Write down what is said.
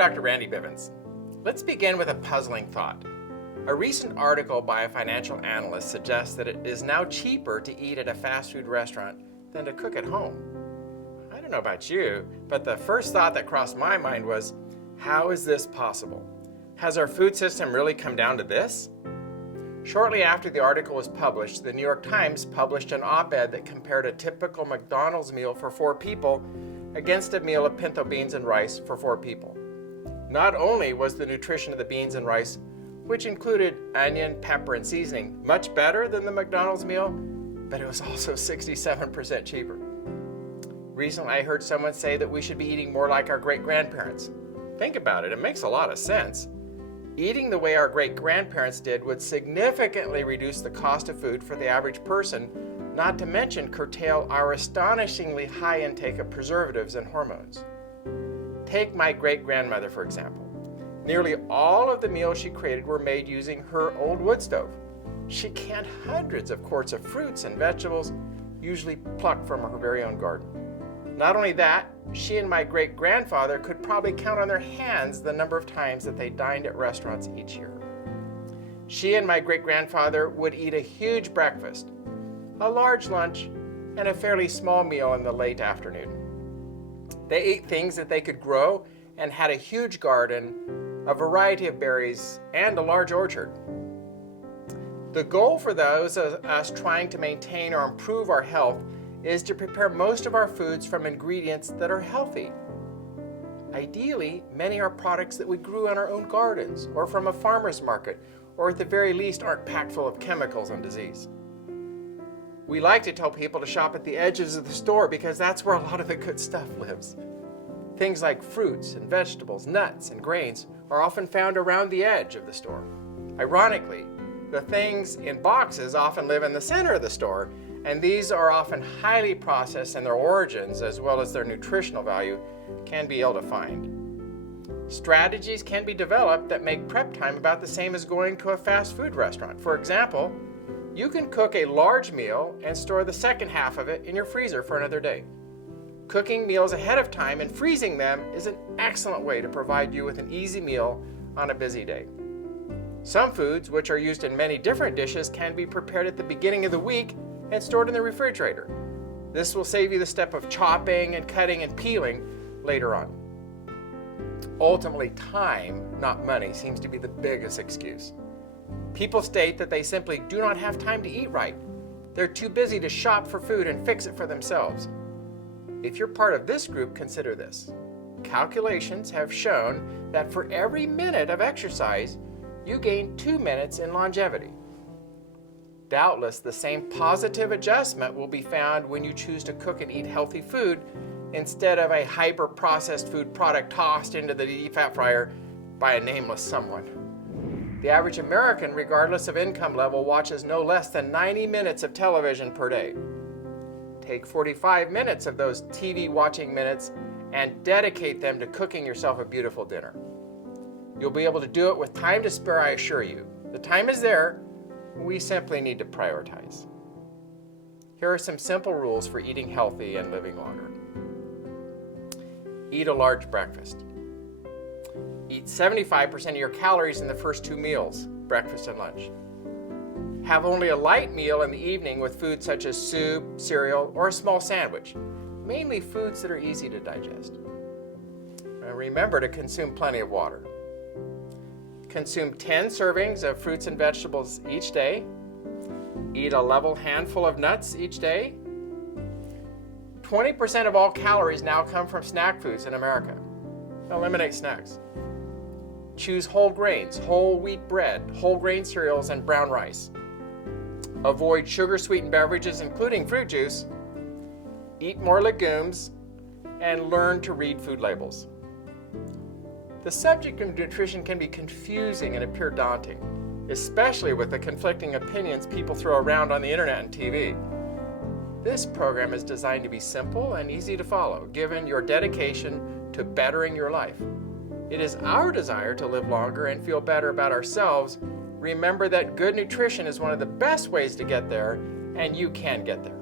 Dr. Randy Bivens. Let's begin with a puzzling thought. A recent article by a financial analyst suggests that it is now cheaper to eat at a fast food restaurant than to cook at home. I don't know about you, but the first thought that crossed my mind was, how is this possible? Has our food system really come down to this? Shortly after the article was published, the New York Times published an op-ed that compared a typical McDonald's meal for 4 people against a meal of pinto beans and rice for 4 people. Not only was the nutrition of the beans and rice, which included onion, pepper, and seasoning, much better than the McDonald's meal, but it was also 67% cheaper. Recently, I heard someone say that we should be eating more like our great-grandparents. Think about it, it makes a lot of sense. Eating the way our great-grandparents did would significantly reduce the cost of food for the average person, not to mention curtail our astonishingly high intake of preservatives and hormones. Take my great-grandmother, for example. Nearly all of the meals she created were made using her old wood stove. She canned hundreds of quarts of fruits and vegetables, usually plucked from her very own garden. Not only that, she and my great-grandfather could probably count on their hands the number of times that they dined at restaurants each year. She and my great-grandfather would eat a huge breakfast, a large lunch, and a fairly small meal in the late afternoon. They ate things that they could grow and had a huge garden, a variety of berries, and a large orchard. The goal for those of us trying to maintain or improve our health is to prepare most of our foods from ingredients that are healthy. Ideally, many are products that we grew in our own gardens or from a farmer's market, or at the very least aren't packed full of chemicals and disease. We like to tell people to shop at the edges of the store because that's where a lot of the good stuff lives. Things like fruits and vegetables, nuts and grains are often found around the edge of the store. Ironically, the things in boxes often live in the center of the store, and these are often highly processed, and their origins, as well as their nutritional value, can be ill-defined. Strategies can be developed that make prep time about the same as going to a fast food restaurant. For example, you can cook a large meal and store the second half of it in your freezer for another day. Cooking meals ahead of time and freezing them is an excellent way to provide you with an easy meal on a busy day. Some foods, which are used in many different dishes, can be prepared at the beginning of the week and stored in the refrigerator. This will save you the step of chopping and cutting and peeling later on. Ultimately, time, not money, seems to be the biggest excuse. People state that they simply do not have time to eat right. They're too busy to shop for food and fix it for themselves. If you're part of this group, consider this. Calculations have shown that for every minute of exercise, you gain 2 minutes in longevity. Doubtless, the same positive adjustment will be found when you choose to cook and eat healthy food instead of a hyper-processed food product tossed into the deep fat fryer by a nameless someone. The average American, regardless of income level, watches no less than 90 minutes of television per day. Take 45 minutes of those TV watching minutes and dedicate them to cooking yourself a beautiful dinner. You'll be able to do it with time to spare, I assure you. The time is there. We simply need to prioritize. Here are some simple rules for eating healthy and living longer. Eat a large breakfast. Eat 75% of your calories in the first 2 meals, breakfast and lunch. Have only a light meal in the evening with foods such as soup, cereal, or a small sandwich, mainly foods that are easy to digest. And remember to consume plenty of water. Consume 10 servings of fruits and vegetables each day. Eat a level handful of nuts each day. 20% of all calories now come from snack foods in America. Eliminate snacks. Choose whole grains, whole wheat bread, whole grain cereals, and brown rice. Avoid sugar-sweetened beverages, including fruit juice. Eat more legumes, and learn to read food labels. The subject of nutrition can be confusing and appear daunting, especially with the conflicting opinions people throw around on the internet and TV. This program is designed to be simple and easy to follow, given your dedication to bettering your life. It is our desire to live longer and feel better about ourselves. Remember that good nutrition is one of the best ways to get there, and you can get there.